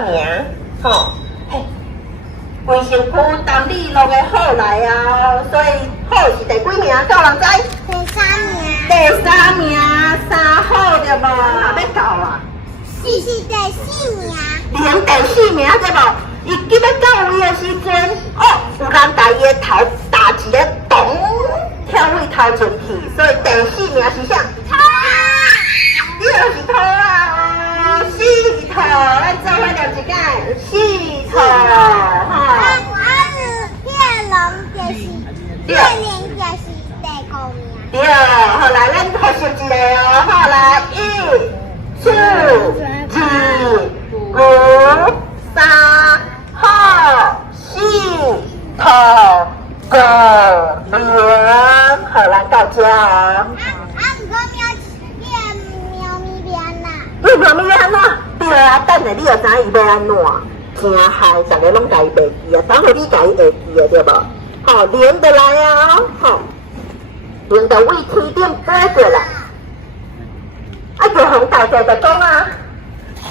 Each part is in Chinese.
名，吼，嘿，规身躯当你录的好来啊，所以好是第几名？够人知？第3名，3好对无？也要到啊。是第4名。连第4名对无？伊今要到位的时阵，哦，有人把伊的头打一个咚，跳位头前去，所以第4名是啥？头啊！你就是头啊！四头，咱做伙念一解，四头，哈。我是叶龙，就是叶年，就是第5名。对，好来，咱复习一下哦，好来，1、2、5、3、好，4头5连，好来到这哦。你要安怎？对啊，等下你就知伊要安怎，真害，逐个拢家己袂记啊，等下你家己会记的对无？好，连得来啊，好，连到位天顶飞过来。啊，就向大家就讲啊，奇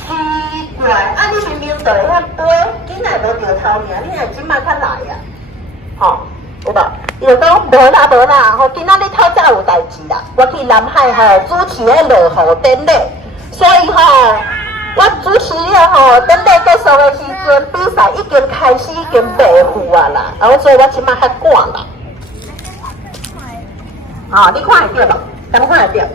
怪，啊你明明就会遐飞，你哪无着头名？你若即摆较来啊？吼，有无？伊就讲无啦，吼，今仔日透早有代志啦，我去南海吼主持迄落雨典礼。所以吼，我主持了吼，等礼结束的时阵，比赛已经开始，已经卖付啊啦。然后所以我即摆较赶啦。啊，你看会到无？敢看会到？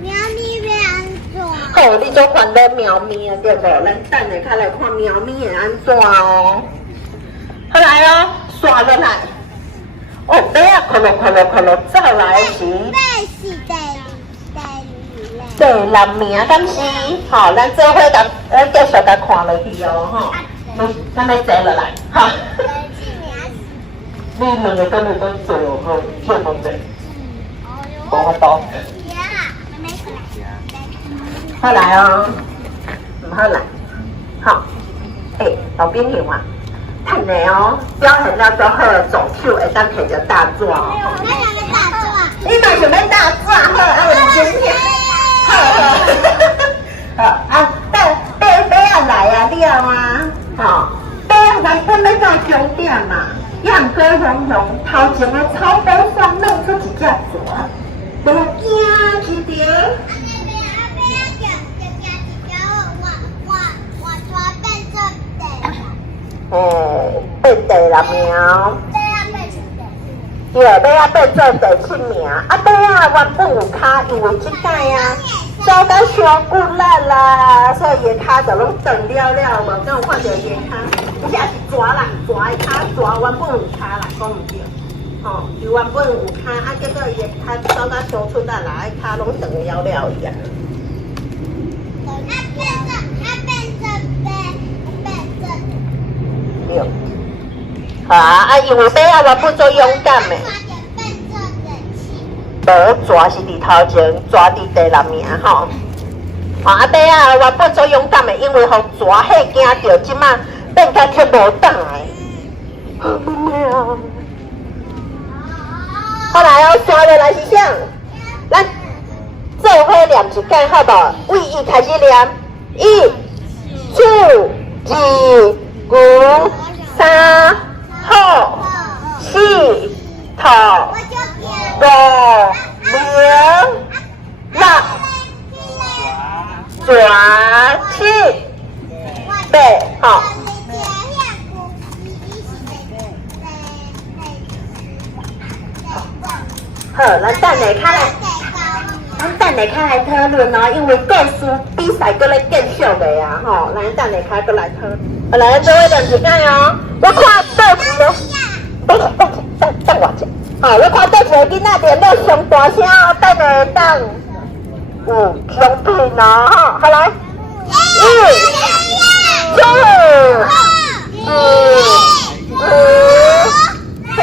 喵咪要安怎？好，你做看到喵咪啊，对无？咱等下较来看喵咪会安怎哦。好来哦，刷落来。哦，马啊，快乐，走来时。第6名，敢是？吼，咱做伙甲，继续甲看落去哦，吼。咱要坐落来，吼。你两个跟你跟坐吼，坐问题。无法度。好来哦，唔好来，好。老兵兄啊，趁的哦，表现了足好，左手会当摕着大纸哦。你嘛想要大纸好，啊，有今天。好，啊，马啊来啊，了啊，吼，马原本要到终点嘛，也毋过雄头前的草地上弄出一只蛇，无惊是着。变第6名。对，马啊变做第7名，啊马啊原本有骹，因为即摆啊。走到伤骨力啦，所以伊的骹就拢断了了，无敢有看到伊的骹，而且是蛇啦，蛇的骹，蛇原本有骹啦，讲毋对，吼，伊原本有骹，啊，结果伊的骹走到伤出力啦，骹拢断了了伊啊。对，好啊，因为马啊原本做勇敢的。无蛇是伫头前，蛇伫第6名吼。啊，马啊原本做勇敢的，因为互蛇吓惊着，即马变甲去无档的。好来哦，刷落来是啥？咱做伙念一解好无？为伊开始念，1、2、5、3、好、4头。5、6、7、8，好。好，咱等下较来，咱等下较来讨论哦，因为故事比赛搁咧继续的啊，吼，咱等下较搁来讨论。好来，做伙练一解哦，我看倒一个，等我者。好，我看倒一个囡仔练了上大声哦，等下当有奖品哦，吼，好来，1、2、4、5、3、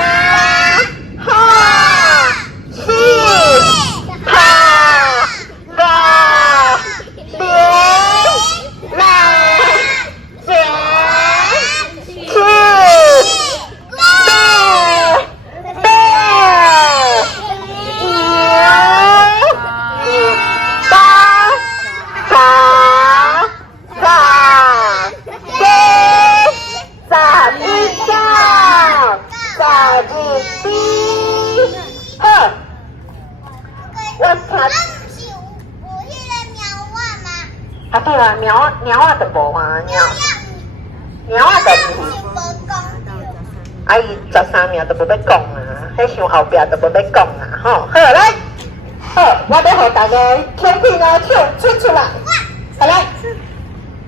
4、8、9、10、9、10、啊对啊，猫啊就无啊，猫啊就毋是。啊伊13名都无要讲啊，迄上后壁都无要讲啊，吼，好来，好，我要互大家天天啊唱出来，好来，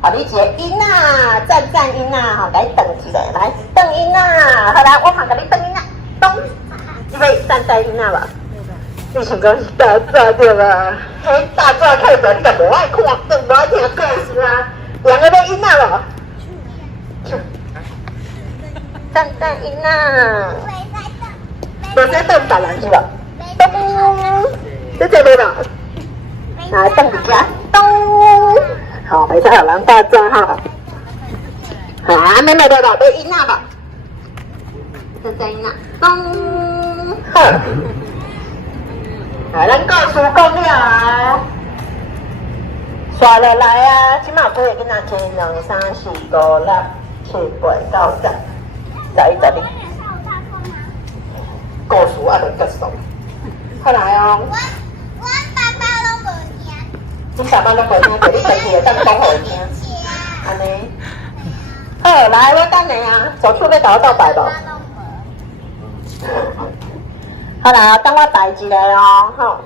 互你一个音啊，赞音啊，吼，来转一下，来转音啊，好来，我嘛甲你转音啊，咚，你要赞音啊吧？你想讲是大早对吧？迄大早课本你就无爱看，都无爱听故事啊，两个要音啊无？赞音啊！无使转别人是吧？咚，这这边吧，来转一下，咚，好，袂使互人大早哈。啊，妹妹对吧？要音啊吧？赞音啊，咚，好。来，咱故事讲了，刷落来啊！即马几个囡仔1、2、3、4、5、6、7、8、9、10、11、12，故事还未结束。好来哦！我爸爸拢无听。你爸爸拢无听过，你回去会当讲互伊听。安尼。好，来，我等你啊！走出要倒倒摆无？好啦，等我摆一个哦，吼。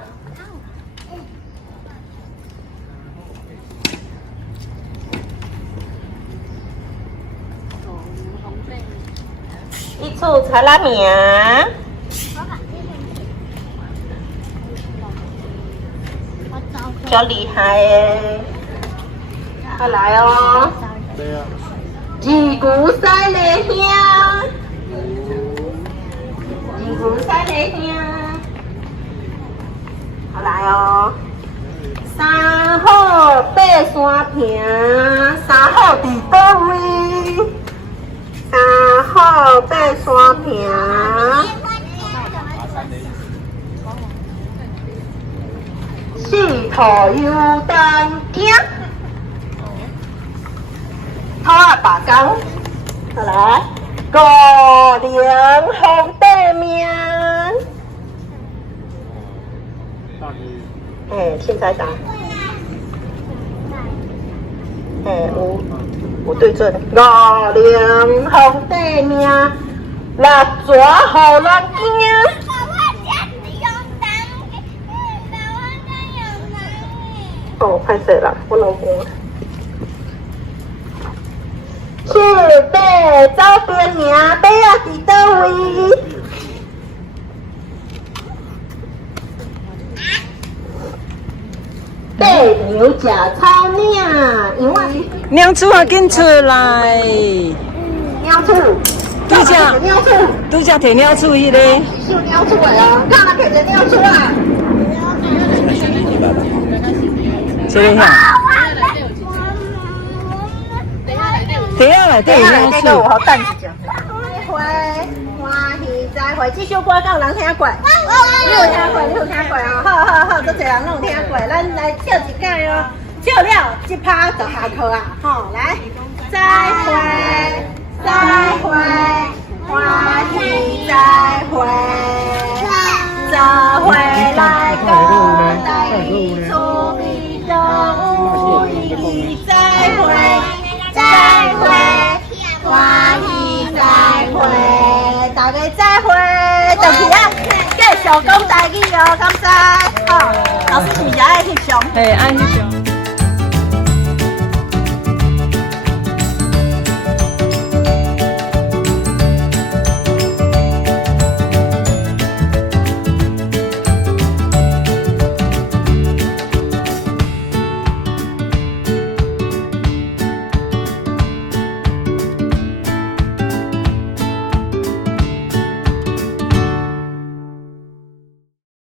一处查拉名，较厉害的。好来哦。二姑三个兄。牛山的兄，好来哦。三好爬山坪，三好伫倒位？三好爬山坪，四兔游单行，土啊白工，好来。5年红地名，现在答，有对准5年红地名，6蛇互人惊。哦，歹势啦，我老公。去马走边名，马啊伫倒位？马牛食草领，因为娘子啊，紧出来！鸟厝，拄只鸟厝，拄只摕鸟厝迄个，收鸟厝的啊，干嘛摕只鸟厝啊？这个遐。底下内底有鸟厝。好等一下。再会，欢喜再会，这首歌敢有人听过？你有听过？你有听过哦？好好好，多侪人拢有听过，咱来跳一届哦。跳了，这趴就下课啊！吼，来，再会，再会，欢喜再会，再会来个大义出名中意，再会，再会，欢喜再会，大家再会，就去啊！继续讲台语哦，感谢。好，老师是不是爱翕相？嘿，爱翕